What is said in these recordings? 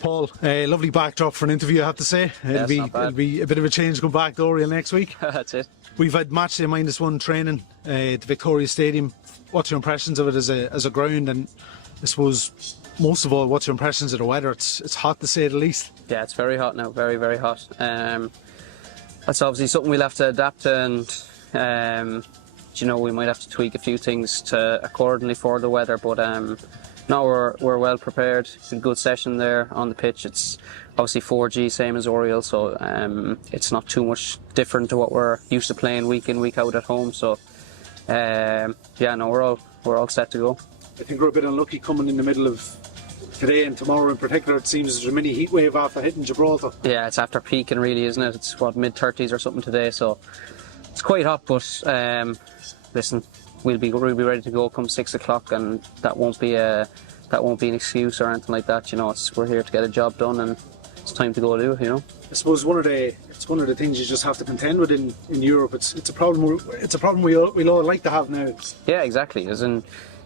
Paul, a lovely backdrop for an interview, I have to say. It'll be a bit of a change going back to Oriel next week. That's it. We've had matchday -1 training at the Victoria Stadium. What's your impressions of it as a ground? And I suppose, most of all, what's your impressions of the weather? It's hot, to say the least. Yeah, it's very hot now, very, very hot. That's obviously something we'll have to adapt to, and we might have to tweak a few things accordingly for the weather, but no, we're well prepared. It's a good session there on the pitch. It's obviously 4G, same as Oriel, so it's not too much different to what we're used to playing week in, week out at home. So we're all set to go. I think we're a bit unlucky coming in the middle of today and tomorrow in particular. It seems there's a mini heat wave after hitting Gibraltar. Yeah, it's after peaking really, isn't it? It's mid-30s or something today, so it's quite hot, but listen, we'll be ready to go come 6 o'clock, and that won't be an excuse or anything like that. We're here to get a job done, and it's time to go do it. I suppose it's one of the things you just have to contend with in Europe. It's a problem. It's a problem we all like to have now. Yeah, exactly. As in,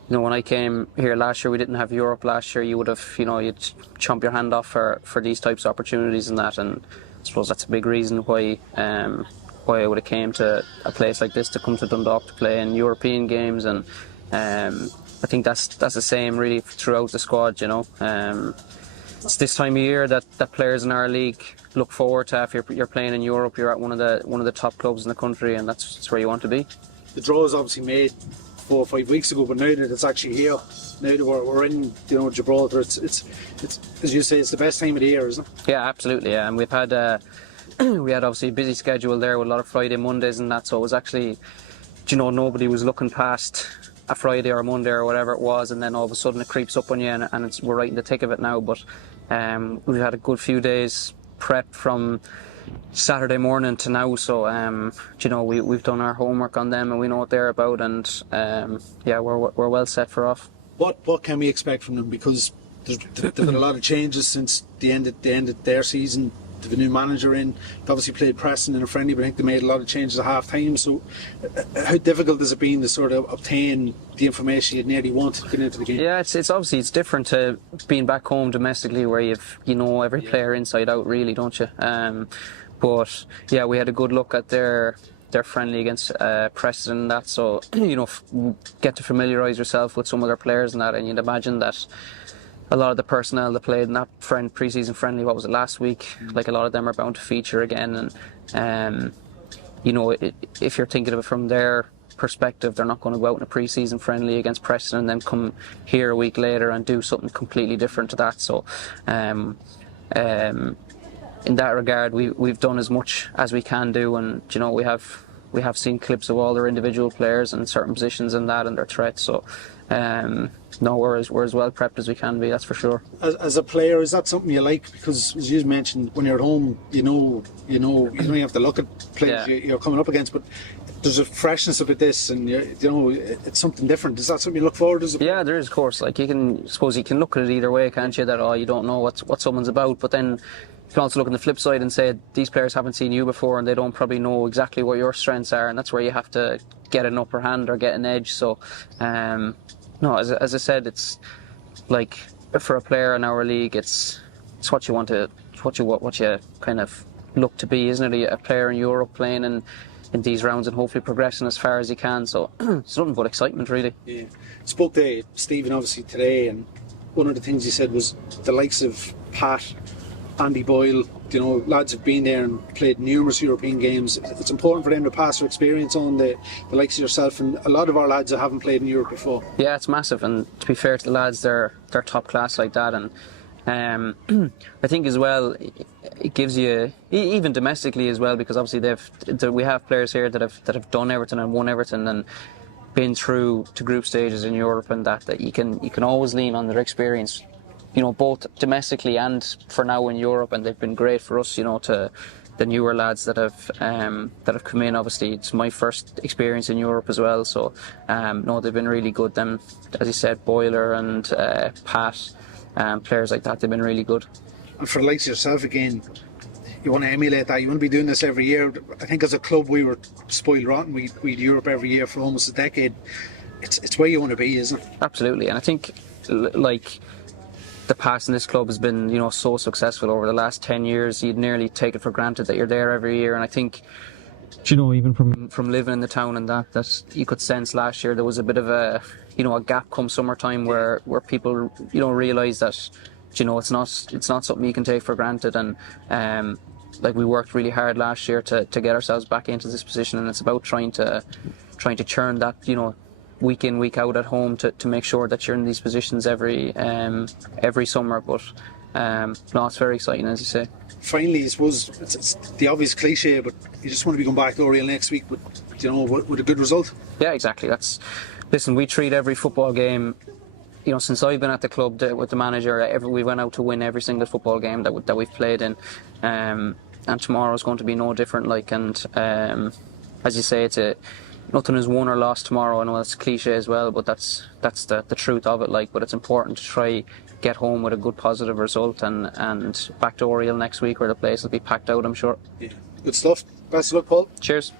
when I came here last year, we didn't have Europe last year. You would have, you'd chomp your hand off for these types of opportunities and that. And I suppose that's a big reason why I would have came to a place like this, to come to Dundalk to play in European games. And I think that's the same really throughout the squad. It's this time of year that players in our league look forward to. If you're playing in Europe, you're at one of the top clubs in the country, and that's where you want to be. The draw is obviously made 4 or 5 weeks ago, but now that it's actually here, now that we're in Gibraltar, it's as you say, it's the best time of the year, isn't it? Yeah, absolutely. Yeah, and we've had we had obviously a busy schedule there with a lot of Friday, Mondays and that, so it was actually, nobody was looking past a Friday or a Monday or whatever it was, and then all of a sudden it creeps up on you, and we're right in the thick of it now. But we've had a good few days prep from Saturday morning to now, so we've done our homework on them and we know what they're about, and we're well set for off. What can we expect from them? Because there's been a lot of changes since the end of their season. They've a new manager in. They obviously played Preston in a friendly, but I think they made a lot of changes at half time. So how difficult has it been to sort of obtain the information you'd nearly wanted to get into the game? Yeah, it's obviously it's different to being back home domestically, where you know every player inside out, really, don't you? But yeah, we had a good look at their friendly against Preston and that, so get to familiarise yourself with some of their players and that, and you'd imagine that a lot of the personnel that played in that pre-season friendly, what was it, last week, like a lot of them are bound to feature again, and if you're thinking of it from their perspective, they're not going to go out in a pre-season friendly against Preston and then come here a week later and do something completely different to that. So in that regard, we've done as much as we can do, and we have seen clips of all their individual players and certain positions in that and their threats. So we're as well prepped as we can be, that's for sure. As a player, is that something you like? Because as you mentioned, when you're at home, you don't have to look at players you're coming up against, but there's a freshness about this, and it's something different. Is that something you look forward to? Yeah, there is, of course. Like you can look at it either way, can't you? That you don't know what someone's about, but then you can also look on the flip side and say these players haven't seen you before and they don't probably know exactly what your strengths are, and that's where you have to get an upper hand or get an edge. So as I said, it's like for a player in our league, it's what you kind of look to be, isn't it? A player in Europe playing in these rounds and hopefully progressing as far as he can. So it's nothing but excitement, really. Yeah. Spoke to Stephen obviously today, and one of the things he said was the likes of Pat, Andy Boyle, lads have been there and played numerous European games. It's important for them to pass their experience on, the likes of yourself, and a lot of our lads that haven't played in Europe before. Yeah, it's massive, and to be fair to the lads, they're top class like that, and I think as well it gives you, even domestically as well, because obviously we have players here that have done everything and won everything and been through to group stages in Europe, and that you can always lean on their experience, both domestically and for now in Europe, and they've been great for us, to the newer lads that have come in. Obviously, it's my first experience in Europe as well, so they've been really good. Them, as you said, Boiler and Pat, players like that, they've been really good. And for the likes of yourself again, you want to emulate that. You want to be doing this every year. I think as a club we were spoiled rotten. We'd Europe every year for almost a decade. It's where you want to be, isn't it? Absolutely, and I think like the past in this club has been, you know, so successful over the last 10 years. You'd nearly take it for granted that you're there every year, and I think, you know, even from living in the town and that you could sense last year there was a bit of a, you know, a gap come summertime where people, you know, realise that, you know, it's not something you can take for granted, and like we worked really hard last year to get ourselves back into this position, and it's about trying to churn that, you know, week in, week out at home to make sure that you're in these positions every summer. But no, it's very exciting, as you say. Finally, I suppose it's the obvious cliche, but you just want to be going back to Oriel next week, but you know, with a good result. Yeah, exactly. Listen, we treat every football game, you know, since I've been at the club with the manager, we went out to win every single football game that we've played in, and tomorrow's going to be no different. Like, and as you say, nothing is won or lost tomorrow. I know that's cliche as well, but that's the truth of it. Like, but it's important to try get home with a good positive result, and back to Oriel next week where the place will be packed out, I'm sure. Yeah, good stuff. Best of luck, Paul. Cheers.